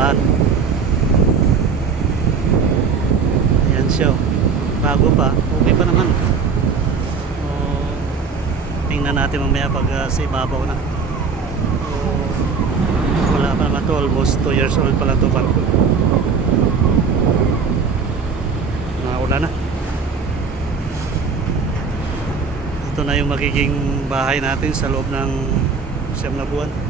samahan. Ayan siya, bago pa, okay pa naman. Tingnan natin mamaya pag sa ibabaw na. Wala pa naman to, almost 2 years old pa lang to barko. Nauna na. Ito na yung magiging bahay natin sa loob ng 9 na buwan.